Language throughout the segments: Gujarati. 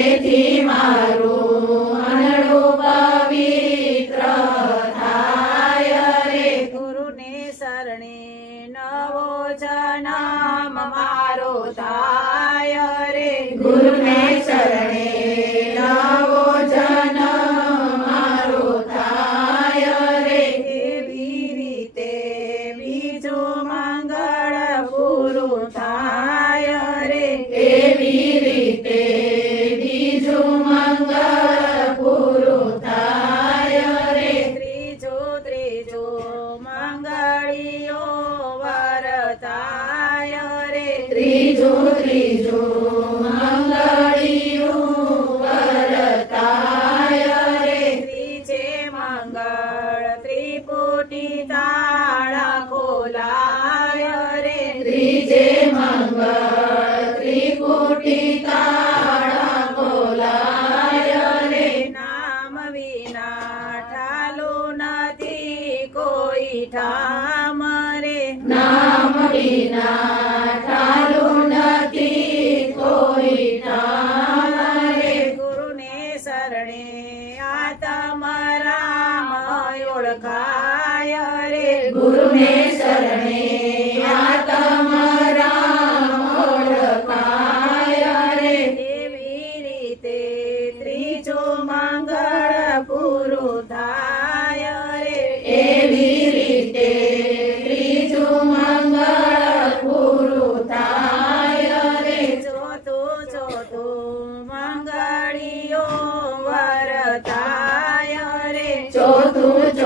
તેથી મારું આંધળું પવિત્ર થાય રે. ગુરુને શરણે નવો જન્મ મારો થાય રે. ગુરુને શરણે નવો જન્મ મારો થાય રે. એવી રીતે બીજું મંગળ પૂરું થાય રે. એવી રીતે બીજું મંગળ પૂરું થાય રે. ત્રીજો મંગળીયો વર થાય રે. ત્રીજું મંગળિયું વરતાય રે. ત્રીજે મંગળ ત્રિપુટી તાળા ખોલાય રે. ત્રીજે મંગળ ત્રિપુટી તાળા ખોલાય રે. નામ વિના ઠાલું નથી કોઈ ઠામ રે. નામ વિના ઠાલું નથી કોઈ ઠામ રે. ગુરુને શરણે આત્મ રામ ઓળખાય રે. ગુરુને શરણે આત્મ રામ ઓળખાય રે. એવી રીતે ત્રીજું મંગળ પૂરું થાય રે. એવી રીતે ત્રીજું મંગળ પૂરું થાય રે. ચોથું મંગળીયો વરતાય રે. ચોથું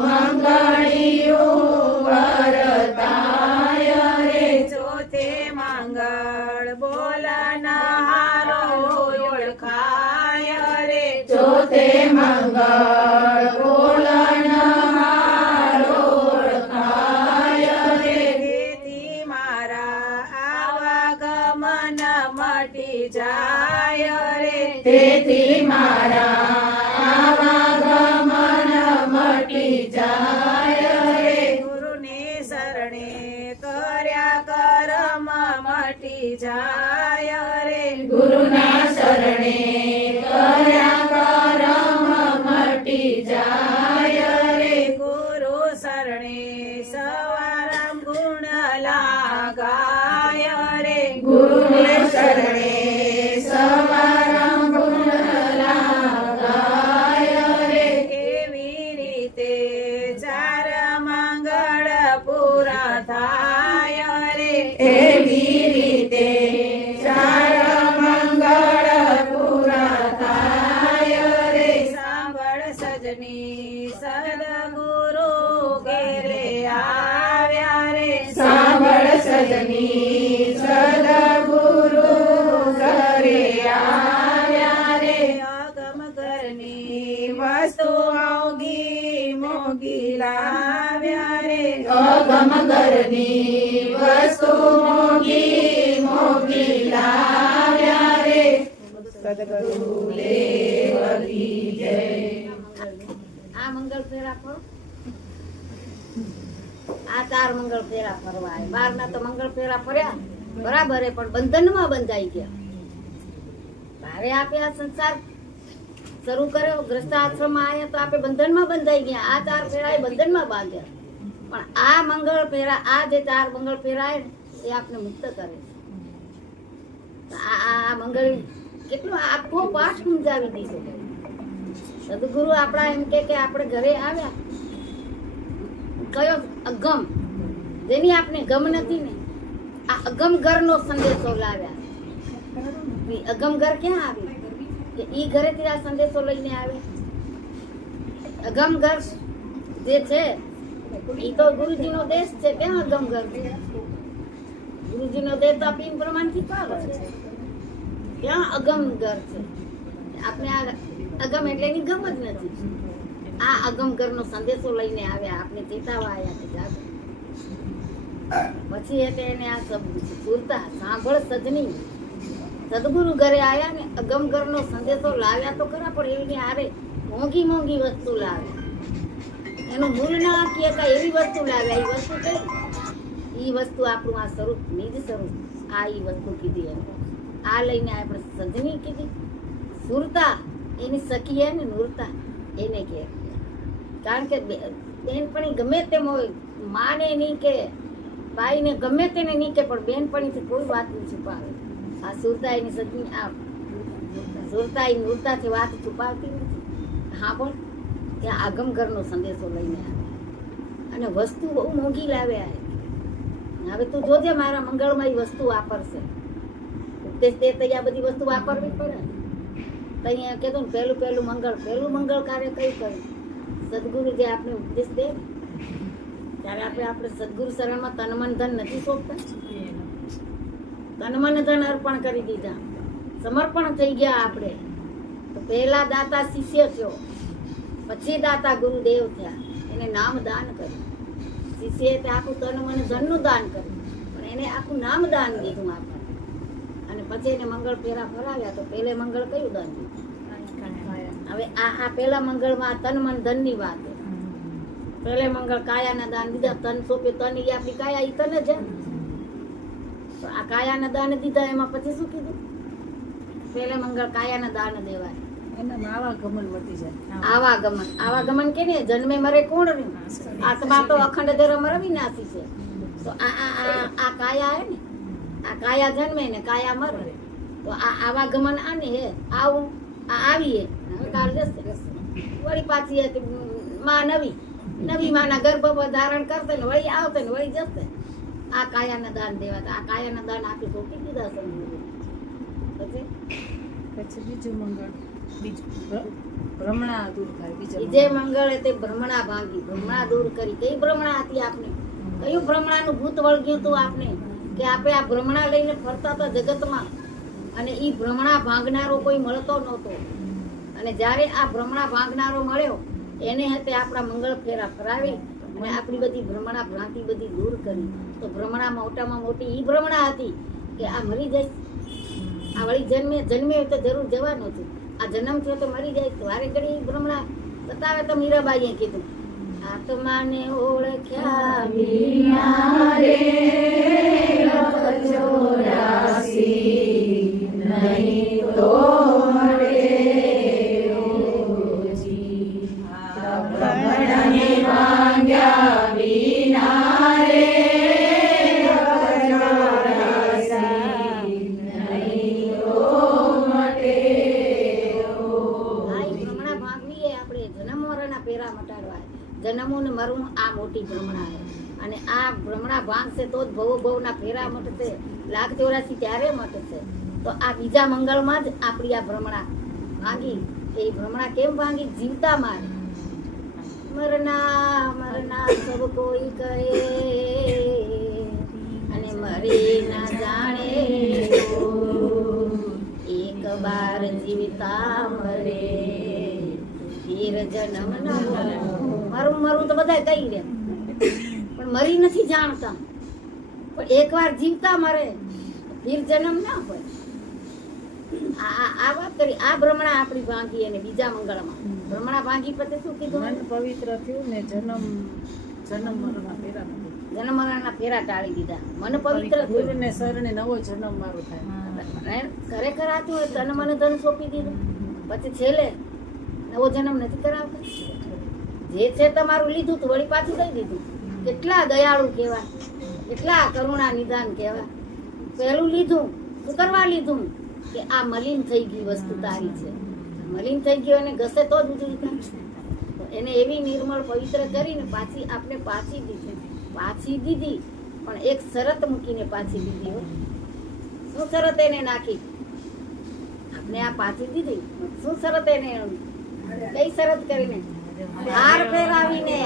મંગળિયું વરતાય રે. ચોથે મંગળ બોલનહારો ઓળખાય રે. ચોથે મંગળ બોલનહારો ઓળખાય રે. તેથી મારા આવાગમન મટી જાય રે. તેથી મારા આવાગમન મટી જાય રે. ગુરુને શરણે કર્યા કરમ મટી જાય રે. ગુરુના શરણે કર્યા કરમ મટી જાય રે. ગુરુ શરણે સવારમ ગુણ લાગાય રે. ગુરુને શરણે સવારમ ગુણ લાગાય રે. એવી રીતે ચાર મંગળ પૂરા થાય રે. એવી રીતે ચાર મંગળ પૂરા થાય રે. સાંભળ સજની સદગુરુ ઘેરે આવ્યા રે. સાંભળ સજની સદગુરુ ઘરે આવ્યા રે. અગમ ઘરની વસ્તુ મોગી લાવ્યા રે. અગમ ઘરની વસ્તુ મોગી લાવ્યા રે. ગુરુદેવની જય. આ મંગળ ફેરા ફરો. આ 4 મંગળ ફેરા ફરવા આવે. 12 ના તો મંગળ ફેરા ફર્યા બરાબર, પણ બંધનમાં બંધાઈ ગયા. ભારે આપે આ સંસાર શરૂ કર્યો, ગ્રસ્ત આશ્રમમાં આવ્યા તો આપણે બંધનમાં બંધાઈ ગયા. આ 4 ફેરા એ બંધનમાં બાંધ્યા. પણ આ મંગળ ફેરા, આ જે 4 મંગળ ફેરા એ આપને મુક્ત કરે છે. આ મંગળ કેટલો આખો પાઠ સમજાવી દીધો. સદગુરુ આપણા એમ કે આપણે ઘરે આવ્યા, કયો અગમ જેની આપણે ગમ નથી ને, આ અગમ ઘરનો સંદેશો લાવ્યા. અગમ ઘર ક્યાં આવી કે ઈ ઘરેથી આ સંદેશો લઈને આવે. અગમ ઘર જે છે ઈ તો ગુરુજીનો દેશ છે. ક્યાં અગમ ઘર છે? ગુરુજીનો દેશ તો આપી પ્રમાણથી પાવે છે. ત્યાં અગમ ઘર છે. આપણે આ અગમ એટલે એની ગમ જ નથી. આ અગમ ઘરનો સંદેશો લઈને આવ્યા, આપણે ચેતાવા આવ્યા કે જાગો. પછી એટલે એને આ શબ્દ સુરતા સાંભળ સજની. સદગુરુ ઘરે આવ્યા ને અગમ ઘરનો સંદેશો લાવ્યા તો ખરા, પણ એની હારે મોંઘી મોંઘી વસ્તુ લાવ્યા. એનું મૂળ ના આપીએ કાંઈ એવી વસ્તુ લાવ્યા. એ વસ્તુ કઈ? એ વસ્તુ આપણું આ સ્વરૂપ, નિજ સ્વરૂપ. આ એ વસ્તુ કીધી એમ. આ લઈને આપણે સજની કીધી. સુરતા એની સખી હે ને નૂરતા એને કહે. કારણ કે બેનપણી ગમે તેમ હોય, માને નહીં કે ભાઈને ગમે તેને નહીં કે, પણ બેનપણીથી કોઈ વાત નહીં છુપાવે. આ સુરતા એની સજની, આ સુરતા એ નૂરતાથી વાત છુપાવતી નથી. હા પણ ત્યાં આગમ ઘરનો સંદેશો લઈને આવે અને વસ્તુ બહુ મોંઘી લાવ્યા. હવે તું જોજે મારા મંગળમાં એ વસ્તુ વાપરશે. ઉપદેશ દે તો આ બધી વસ્તુ વાપરવી પડે. તો અહીંયા કીધું ને પહેલું મંગળ કાર્ય કઈ કર્યું? સદગુરુ જે આપણે ઉપદેશ દે ત્યારે આપણે સદગુરુ શરણમાં તન મન ધન નથી સોંપતા. તન મન ધન અર્પણ કરી દીધા, સમર્પણ થઈ ગયા આપણે. તો પહેલા દાતા શિષ્ય થયો, પછી દાતા ગુરુદેવ થયા. એને નામ દાન કર્યું. શિષ્યએ તે આખું તન મન ધનનું દાન કર્યું, પણ એને આખું નામ દાન દીધું આપણે. અને પછી એને મંગળ ફેરા ફરાવ્યા. તો પહેલે મંગળ કયું દાન દીધું? હવે આ પહેલા મંગળમાં તન મન ધનની વાત. પહેલે મંગળ કાયાના દાન દીધા. તન સોંપ્યું, તન એ આપણી કાયા, એ તન છે. તો આ કાયાના દાન દીધા. એમાં પછી શું કીધું? પહેલે મંગળ કાયાના દાન દેવાય. એનામાં આવાગમન મટી જાય. આવાગમન કે ને જન્મે મરે કોણ રહ્યું? આત્મા તો અખંડ ધર્મ રવિનાશી છે. તો આ કાયા હે ને, આ કાયા જન્મે ને કાયા મરે. તો આ આવાગમન આને હે. આવું આ આવીએ કાળ જશે. વળી પાછી માં નવી માના ગર્ભ ધારણ કરશે ને વળી આવશે ને વળી જશે. આ કાયાના દાન દેવા. આ કાયાના દાન આપી સોંપી દીધા સમજી. પછી બીજું મંગળ, ભ્રમણા દૂર થાય. બીજે મંગળે તે ભ્રમણા ભાંગી, ભ્રમણા દૂર કરી. કઈ ભ્રમણા હતી આપને? કયું ભ્રમણાનું ભૂત વળગ્યું હતું આપને કે આપણે આ ભ્રમણા લઈને ફરતા હતા જગતમાં? અને ઈ ભ્રમણા ભાંગનારો કોઈ મળતો નહોતો. અને જ્યારે આ ભ્રમણા ભાંગનારો મળ્યો એને હતે આપણા મંગળ ફેરા ફરાવી અને આપણી બધી ભ્રમણા ભ્રાંતિ બધી દૂર કરી. તો ભ્રમણા મોટામાં મોટી ઈ ભ્રમણા હતી કે આ મરી જાય, આ વળી જન્મે તો જરૂર જવાનો છે. આ જન્મ થયો તો મરી જાય. વારે ઘડી ભ્રમણા બતાવે. તો મીરાબાઈએ કીધું, આત્માને ઓળખ્યા વિના રે ચોરાસી નહીં તો મળે ઓજી. ભ્રમણને ભાંગ્યા વિના રે ચોરાસી નહીં તો મળે આ ભ્રમણા ભાગવી એ આપણે જન્મ મરણના પેરા મટાડવા. જન્મવું ને મરવું આ મોટી ભ્રમણા છે. અને આ ભ્રમણા ભાંગશે તો જ ભવના ફેરા મટશે. 1,84 ત્યારે મટશે. તો આ બીજા મંગળમાં જ આપણી આ ભ્રમણા ભાંગી. એ ભ્રમણા કેમ ભાંગી? જીવતા મારે. મરના સબ કોઈ કહે અને મરી ના જાણે. એક બાર જીવતા મરે ફીર જન્મ ન મરું તો બધા કહી દે, પણ મરી નથી જાણતા. પણ એકવાર જીવતા મરે ફીર જન્મ ના હોય. આ વાત કરી. આ ભ્રમણા આપણી ભાંગી. અને બીજા મંગળમાં ભ્રમણા ભાંગી પછી શું કીધું? મન પવિત્ર થયું ને જન્મ મરણના ફેરા નથી. જન્મ મરણના ફેરા ટાળી દીધા. મન પવિત્ર થયું ગુરુને શરણે નવો જન્મ મારો થાય. ખરેખર આતું હોય તન મને ધન સોંપી દીધું. પછી છેલ્લે નવો જન્મ નથી કરાવતા. જે છે તમારું લીધું તો વળી પાછું દઈ દીધું. કેટલા દયાળુ કહેવાય, કેટલા કરુણા નિદાન કહેવાય. પહેલું લીધું શું કરવા લીધું? કે આ મલિન થઈ ગઈ વસ્તુ તારી છે. મલિન થઈ ગયો અને ઘસે તો જ ઉજળી થાય. તો એને એવી નિર્મળ પવિત્ર કરીને પાછી આપણે પાછી દીધી. પણ એક શરત મૂકીને પાછી દીધી હોય. શું શરત એને નાખી? આપણે આ પાછી દીધી. શું શરત એને? કઈ શરત કરીને? હાર ફેરાવીને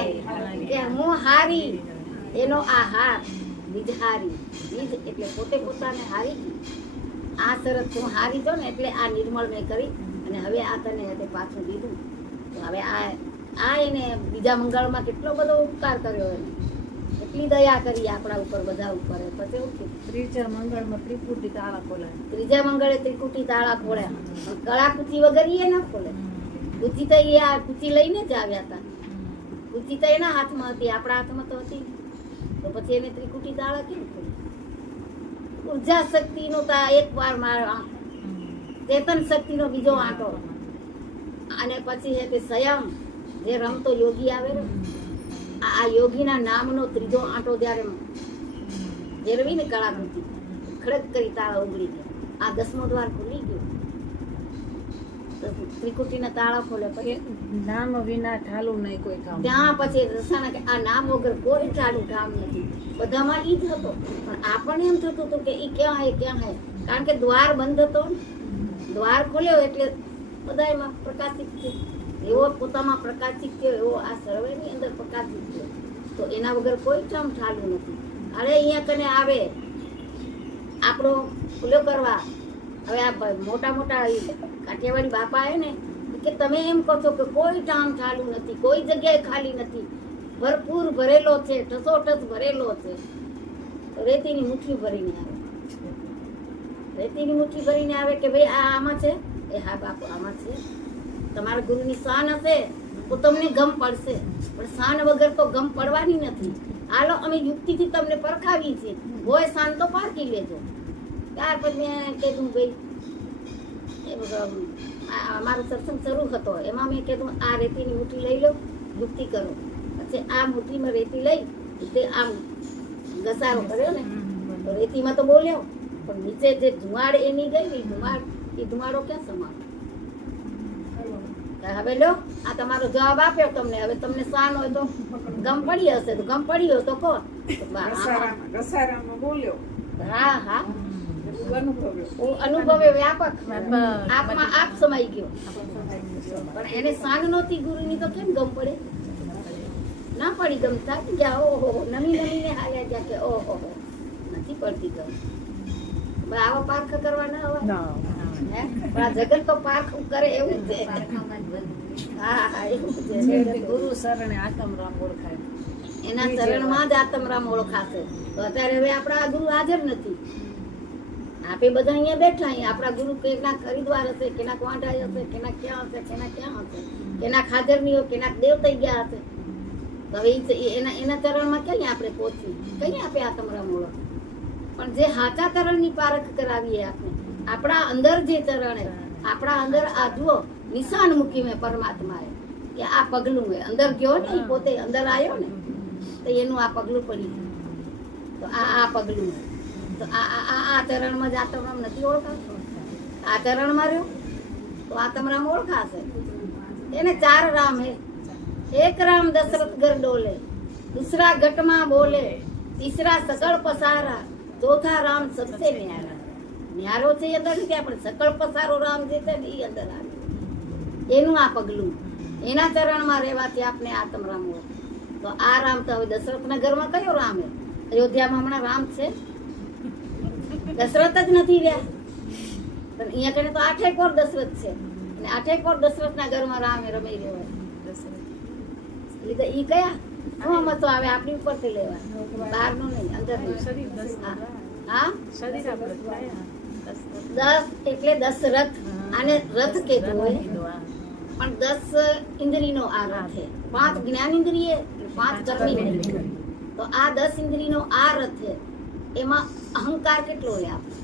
કે હું હારી. એનો આ હાર બીજ હારી. બીજ એટલે પોતે પોતાને હારી ગઈ. આ શરત તું હારી જો ને એટલે આ નિર્મળ મેં કરી અને હવે આ તને પાછું દીધું. તો હવે આ એને બીજા મંગળમાં કેટલો બધો ઉપકાર કર્યો. એને એટલી દયા કરી આપણા ઉપર, બધા ઉપર. પછી એવું કીધું ત્રીજા મંગળમાં ત્રિપુટી તાળા ખોલાય. ત્રીજા મંગળે ત્રિકુટી તાળા ખોલ્યા. પણ કળા કુચી વગર એ ના ખોલે. કુચી તો એ આ કુચી લઈને જ આવ્યા હતા. કુચી તો એના હાથમાં હતી, આપણા હાથમાં તો હતી. તો પછી એને ત્રિકુટી તાળા કેમ ખોલી? ઉર્જા શક્તિનો તો એક વાર ચેતન શક્તિનો બીજો આંટો, અને પછી છે તે સંયમ, જે રમતો યોગી આવે ને, આ યોગીના નામનો ત્રીજો આંટો જ્યારે ફેરવીને કળાકૃતિ ખડક કરી તાળા ઉગડી ગયા. આ 10મો દ્વાર ખુલી ગયો. તો ત્રિકુટીના તાળા ખોલે પછી નામ વિના ઠાલું નહીં કોઈ કામ. ત્યાં પછી રસાણા કે આ નામ વગર કોઈ ઠાલું કામ નથી. બધામાં ઈ જ હતો, પણ આપણને એમ થતું હતું કે ઈ ક્યાં હે ક્યાં હે, કારણ કે દ્વાર બંધ હતો ને. દ્વાર ખોલ્યો એટલે બધા એમાં પ્રકાશિત થયો. એવો પોતામાં પ્રકાશિત થયો, એવો આ સર્વેની અંદર પ્રકાશિત થયો. તો એના વગર કોઈ કામ ઠાલું નથી. અરે અહીંયા કને આવે આપણો ખુલ્લો કરવા. હવે આ મોટા મોટા કાઠિયાવાડી બાપા આવે ને કે તમે એમ કહો છો કે કોઈ ટામ ચાલુ નથી, કોઈ જગ્યાએ ખાલી નથી, ભરપૂર ભરેલો છે, ઠસોઠસ ભરેલો છે. રેતીની મુઠ્ઠી ભરીને આવે, રેતીની મુઠ્ઠી ભરીને આવે કે ભાઈ આ આમાં છે. એ હા બાપુ આમાં છે. તમારા ગુરુની શાન હશે તો તમને ગમ પડશે, પણ શાન વગર તો ગમ પડવાની નથી. હાલો અમે યુક્તિથી તમને પરખાવી છે, હોય શાન તો પારખી લેજો. ત્યાર પછી મેં કીધું ભાઈ અમારો સત્સંગ શરૂ હતો, એમાં મેં કીધું આ રેતીની મુઠ્ઠી લઈ લો, યુક્તિ કરો. પછી આ મુઠ્ઠીમાં રેતી લઈ તે આમ ઘસારો કર્યો ને, તો રેતીમાં તો બોલ્યો, પણ નીચે જે ધુમાડ એની ગઈ ને એ ધુમાડો ક્યાં સમાયો? હવે લો આ તમારો જવાબ આપ્યો તમને. હવે તમને શાન હોય તો ગમ પડી હશે, તો ગમ પડી હોય તો કહો. ઘસારામાં બોલ્યો. હા હા અનુભવે વ્યાપક, આપમાં આપ સમાઈ ગયો. પણ એને શાન નહોતી ગુરુની, તો કેમ ગમ પડે? ના પડી ગમ, થાકી ગયા. ઓહો નમી નમીને હાલ્યા ગયા કે ઓહો નથી પડતી ગમ. આવો પાર્ક કરવા ના હોય, પણ આ જગત તો પાર્ક કરે એવું છે. હા હા એવું છે. ગુરુ શરણે આત્મરામ ઓળખાય, એના ચરણમાં જ આત્મરામ ઓળખાશે. તો અત્યારે હવે આપણા ગુરુ હાજર નથી. આપે બધા અહીંયા બેઠા, અહીંયા આપણા ગુરુ કેના ખરીદવાર હશે, કેના વાંઢાઈ હશે, કેના ક્યાં હશે, કેના ક્યાં હશે, કેના હાજર નહીં હોય, કેના દેવ થઈ ગયા હશે. તો હવે એના ચરણમાં ક્યાં આપણે પહોંચી, કઈ આપે આત્મરામ ઓળખ. પણ જે હાચા ચરણની પારખ કરાવીએ આપણે, આપણા અંદર જે ચરણ હે, આપણા અંદર આ જુઓ નિશાન મૂકી મેં પરમાત્માએ કે આ પગલું હે. અંદર ગયો ને, પોતે અંદર આવ્યો ને, તો એનું આ પગલું પડી ગયું. તો આ પગલું હે. તો આ ચરણમાં જ આત્મરામ નથી ઓળખાતો. આ ચરણમાં રહ્યો તો આત્મરામ ઓળખાશે. એને 4 રામ હે. એક રામ દશરથ ઘર ડોલે, दूसरा गटमा बोले, तीसरा सकल पसारा, ચોથા રામ સબસે ન્યારા. ન્યારો છે એ અંદર નથી, પણ સકળ પસારો રામ જે છે ને એ અંદર આવે. એનું આ પગલું, એના ચરણમાં રહેવાથી આપણે આત્મરામ હોય. તો આ રામ તો હવે દશરથના ઘરમાં કયો રામ હે? અયોધ્યામાં હમણાં રામ છે? દશરથ જ નથી રહ્યા. પણ અહીંયા કને તો 8 કોર દશરથ છે, અને 8 કોર દશરથના ઘરમાં રામ રમી રહ્યો હોય. ઈ કયા મત તો આવે આપણી ઉપરથી લેવા, બહારનું નહીં, અંદરનું. હા 10 એટલે દશરથ. આને રથ કહેતું હોય, પણ 10 ઇન્દ્રિયનો આ રથ છે. 5 જ્ઞાન ઇન્દ્રિય, 5 કર્મ ઇન્દ્રિય. તો આ 10 ઇન્દ્રિયનો આ રથ છે. એમાં અહંકાર કેટલો હોય આપણે?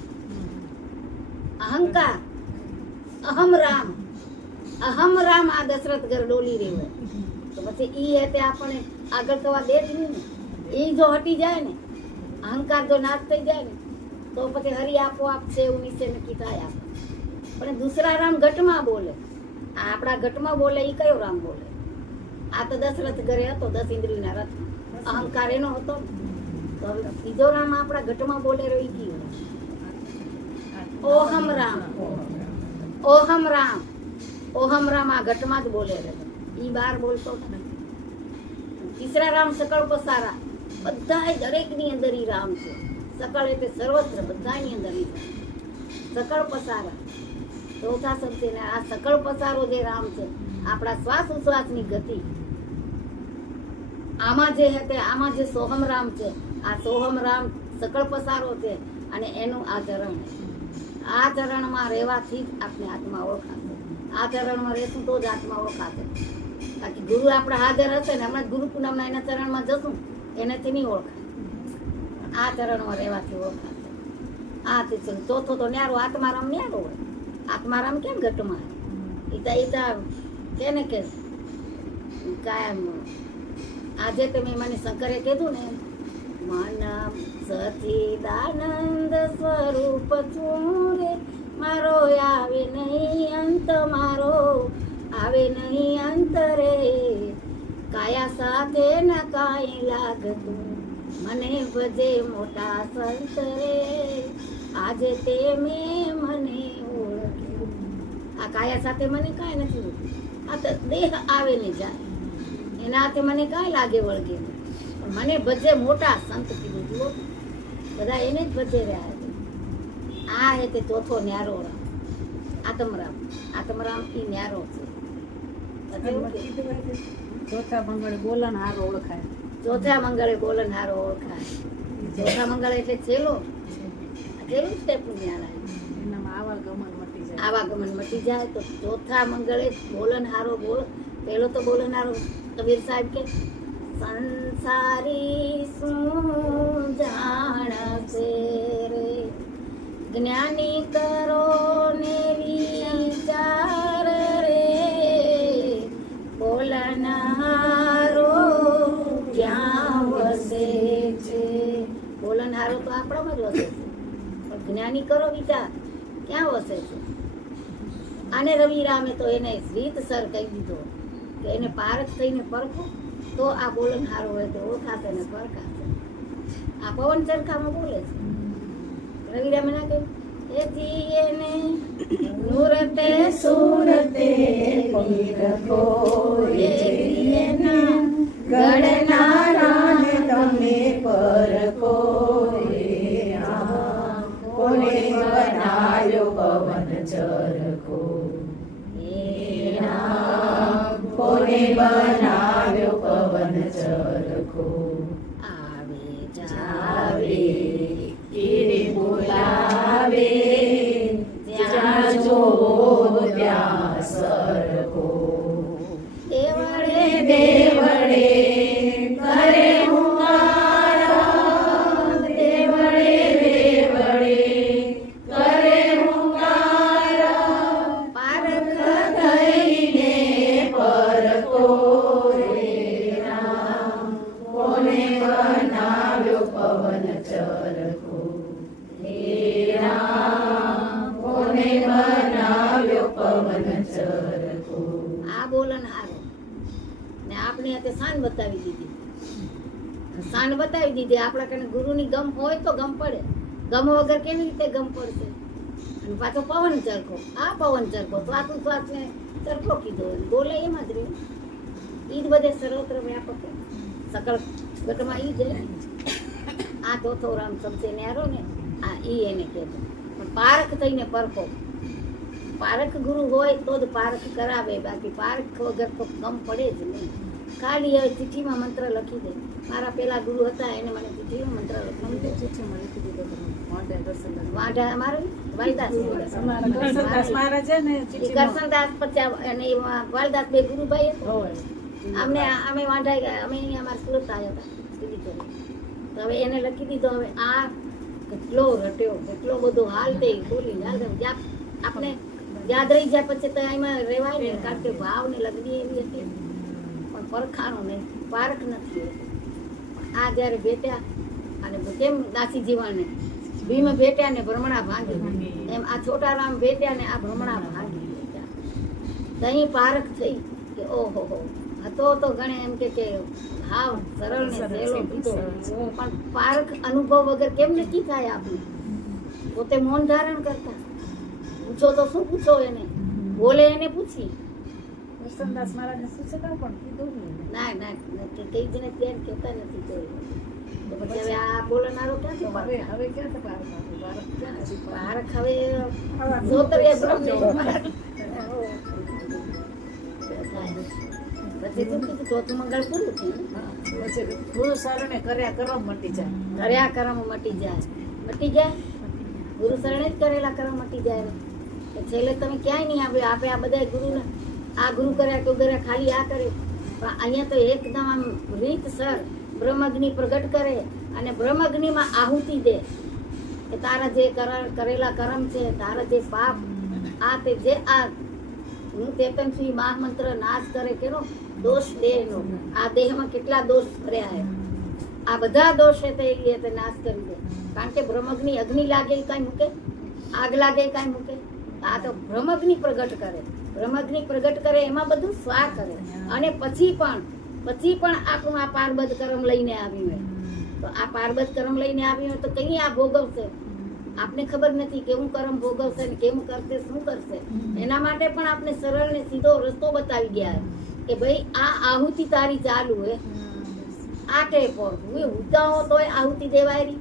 અહંકાર અહમ રામ આ દશરથ ઘર ડોલી રહ્યો હોય. તો પછી ઈ હે તે આપણે આગળ થવા દે જ નહીં ને. એ જો હટી જાય ને, અહંકાર જો નાશ થઈ જાય ને, તો પછી હરી આપોઆપ છે એવું નીચે નક્કી થાય આપણે. પણ દૂસરા રામ ઘટમાં બોલે. આ આપણા ઘટમાં બોલે એ કયો રામ બોલે? આ તો દશરથ ઘરે હતો, 10 ઇન્દ્રિયના રથ. અહંકાર એનો હતો. તો હવે બીજો રામ આપણા ઘટમાં બોલે રહ્યો એ કયો? ઓહમ રામ આ ઘટમાં જ બોલે રહ્યો, ઈ બહાર બોલતો નથી. તીસરા રામ સકળ પસારા, બધા દરેકની અંદર ઈ રામ છે. સકળ એટલે સર્વત્ર, બધાની અંદર ઈ રામ. સકળ પસારા ચોથા શબ્દ છે. આ સકળ પસારો જે રામ છે, આપણા શ્વાસ ઉશ્વાસની ગતિ, આમાં જે હે તે આમાં જે સોહમ રામ છે, આ સોહમ રામ સકળ પસારો છે. અને એનું આ ચરણ, આ ચરણમાં રહેવાથી જ આપણે આત્મા ઓળખાશે. આ ચરણમાં રહેશું તો જ આત્મા ઓળખાશે. બાકી ગુરુ આપણા હાજર હશે ને, હમણાં ગુરુ પૂનમના એના ચરણમાં જશું, એનાથી નહીં ઓળખાય. આ ચરણમાં રહેવાથી ઓળખાશે. આ ચોથો તો ન્યારો, આત્મારામ ન્યારો હોય. આત્મારામ કેમ ઘટમાં ઈતા કે ને કે કાયમ આજે તમે મને શંકરે કીધું ને મન સચિદાનંદ સ્વરૂપ છું રે મારો આવે નહીં અંત મારો આવે નહીં અંત રે કાયા સાથે ન કાંઈ લાગતું મને ભજે મોટા સંત રે આજે તે મેં મને ઓળખ્યું આ કાયા સાથે મને કાંઈ નથી હોતું આ તો દેહ આવે ને જાય એના હાથે મને કાંઈ લાગે વળગે પણ મને ભજે મોટા સંત કીધું જુઓ બધા એને જ ભજે રહ્યા છે આ હે તે ચોથો ન્યારો રામ આત્મરામ ઈ ન્યારો છે ચોથા મંગળે બોલન હારો ઓળખાય. ચોથા મંગળે બોલન હારો ઓળખાય. ચોથા મંગળ એટલે છેલ્લું સ્ટેપ ન્યારા એનામાં આવાગમન મટી જાય. આવાગમન મટી જાય તો ચોથા મંગળે બોલન હારો બોલ પહેલો તો બોલન હારો કબીર સાહેબ કે સંસારી શું જાણશે રે જ્ઞાની કરો ને વિચાર રે બોલનહારો ક્યાં વસે છે. બોલનહારો તો આપણામાં જ વસે છે પણ જ્ઞાની કરો વિચાર ક્યાં વસે છે. આને રવિ રામે તો એને રીતસર કહી દીધો કે એને પારખ થઈને પરખો તો આ બોલનહારો હોય તો ઓળખાશે ને પરખાશે. આ પવન ચરખામાં બોલે છે. રવિરામે ના કહ્યું એ જીએને નૂરતે સુરતે પીરકો એ જીએના ગણનારાને તમે પરકો રે કોને બનાવ્યો પવન ચરખો કોને બનાવ્યો પવન ચરખો આવે આવે ઈરે બોલાવે જ્યાં જોવો ત્યાં સરખો દેવળે દેવળે કરે હુંકારા દેવળે દેવળે કરે હુંકારા પારખ થઈને પરકો રે રામ કોને બનાવ્યો પવન ચરખો હે રામ કોને બનાવ્યો પવન ચરખો. આ બોલન હારો ને આપણે હાથે શાન બતાવી દીધી. શાન બતાવી દીધી. આપણા કને ગુરુની ગમ હોય તો ગમ પડે. ગમ વગર કેવી રીતે ગમ પડશે. અને પાછો પવન ચરખો. આ પવન ચરખો શ્વાસુ શ્વાસને ચરખો કીધો બોલે એમ જ રહ્યું. ઈ જ બધે સર્વત્ર વ્યાપક સકળ ઘટમાં ઈ જ રહે. આ ચોથો રામ સમજે ન્યારો ને આ ઈ એને કહેતો. પણ પારખ થઈને પરખો. પારખ ગુરુ હોય તો જ પારખ કરાવે. બાકી પારખ વગર તો ગમ પડે જ નહીં. ખાલી હવે ચિઠ્ઠીમાં મંત્ર લખી દે. મારા પેલા ગુરુ હતા એને મને ચિઠ્ઠીમાં મંત્ર લખી દે. ચિઠ્ઠીમાં લખી દીધો તમે. વાંઢે કરસનદાસ. વાંઢા અમારો વાલદાસ અમારા કરસનદાસ મહારાજ છે ને ઈ ચિઠ્ઠીમાં. કરસનદાસ પછી અને એમાં વાલદાસ બે ગુરુભાઈ હતા. હોય. અમે વાંઢા ગયા. અમે અહીંયા અમારા સુરત આવ્યા હતા સીધી કરી. તો હવે એને લખી દીધો. હવે આ કેટલો રટ્યો કેટલો બધો હાલ તે બોલી આપણે યાદ રહી જાય પછી તો એમાં રહેવાય ને. કારણ કે ભાવ ને લગની એવી હતી પણ પરખાણું નહીં. પારખ નથી હોતું. આ જ્યારે ભેટ્યા અને કેમ દાસી જીવાને ભીમ ભેટ્યા ને ભ્રમણા ભાંગી એમ આ છોટા રામ ભેટ્યા ને આ ભ્રમણા ભાંગી ભેટ્યા. તો અહીં પારખ થઈ કે ઓહો હો હતો તો ગણે એમ કે ભાવ સરળ ને સહેલો કીધો પણ પારખ અનુભવ વગર કેમ નક્કી થાય આપણે. પોતે મૌન ધારણ કરતા. પૂછો તો શું પૂછો એને બોલે એને પૂછી કરસનદાસ મહારાજને સૂચના પણ કીધું ને. ના કઈ જને ત્યાં કહેતા નથી કોઈ. તો પછી હવે આ બોલનારો ક્યાંથી હવે પારખ? હવે ક્યાં તપાસ આપી? ભારત ક્યાં છે? પારખ હવે જોતરીએ બ્રહ્મ પછી શું કીધું ચોથું મંગળ પૂરું થયું. પછી ગુરુ શરણે કર્યા કરમ મટી જાય. કર્યા કર્મ મટી જાય. ગુરુ શરણે જ કરેલા કર્મ મટી જાય. તો છેલ્લે તમે ક્યાંય નહીં આવે. આપે આ બધા ગુરુને આ ગુરુ કર્યા તો કર્યા ખાલી આ કરે પણ અહીંયા તો એકદમ આમ રીતસર બ્રહ્મગ્નિ પ્રગટ કરે અને બ્રહ્મગ્નિમાં આહુતિ દે કે તારા જે કરેલા કર્મ છે તારા જે પાપ આ તે જે આ હું ચેતનશ્રી મહામંત્ર નાશ કરે કેનો દોષ દેહનો. આ દેહમાં કેટલા દોષ ભર્યા છે, આ બધા દોષ છે તે એ તે નાશ કરી દે. કારણ કે બ્રહ્મગ્નિ અગ્નિ લાગે એ કાંઈ મૂકે, આગ લાગે એ કાંઈ મૂકે. આ તો બ્રહ્મગ્નિ પ્રગટ કરે, બ્રહ્મગ્નિ પ્રગટ કરે એમાં બધું સ્વા કરે. અને પછી પણ આપણું આ પારબદ્ધ કર્મ લઈને આવ્યું હોય, તો આ પારબદ્ધ કર્મ લઈને આવ્યું હોય તો કઈ આ ભોગવશે, આપને ખબર નથી કેવું કર્મ ભોગવશે ને કેવું કરશે, શું કરશે. એના માટે પણ આપણે સરળ ને સીધો રસ્તો બતાવી ગયા કે ભાઈ આ આહુતિ તારી ચાલુ હે, આટે પર હું ઉતાવો તોય આહુતિ દેવાયરી,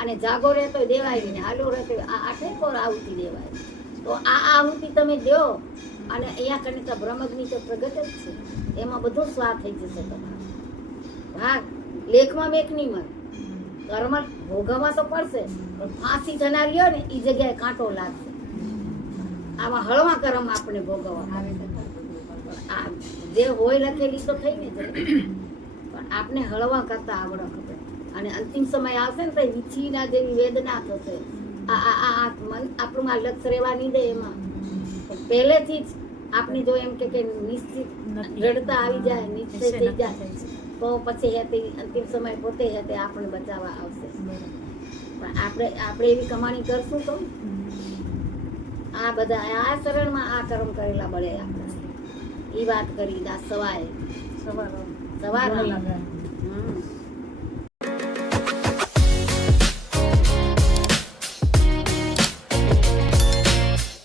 અને જાગો રહે તોય દેવાયરી, ને હાલો રહે તો આઠે પર આહુતિ દેવાયરી. તો આ આહુતિ તમે દો, અને અહીંયા કને તો બ્રહ્મગ્નિ તો પ્રગટ જ છે, એમાં બધું સ્વાદ થઈ જશે તમારો. ભાગ લેખમાં મેક નહીં મળે, કર્મ ભોગવવા તો પડશે, પણ ફાંસી થનારી હોય ને એ જગ્યાએ કાંટો લાગશે. આમાં હળવા કર્મ આપણે ભોગવવા, આ જે હોય લખેલી તો થઈ ને જાય, પણ આપણે હળવા કરતા આવડો ખબર. અને અંતિમ સમય આવશે ને તો વિછીના જેવી વેદના થશે. આપણું આ લક્ષ રહેવા નહીં દે એમાં. પહેલેથી જ આપણે જો એમ કે નિશ્ચિત દ્રઢતા આવી જાય, નિશ્ચય થઈ જાય, તો પછી હેતે અંતિમ સમય પોતે હેતે આપણે બચાવવા આવશે. પણ આપણે એવી કમાણી કરશું તો આ બધા આ શરણમાં આ કર્મ કરેલા બળે આપણે. એ વાત કરી આ સવારે સવાર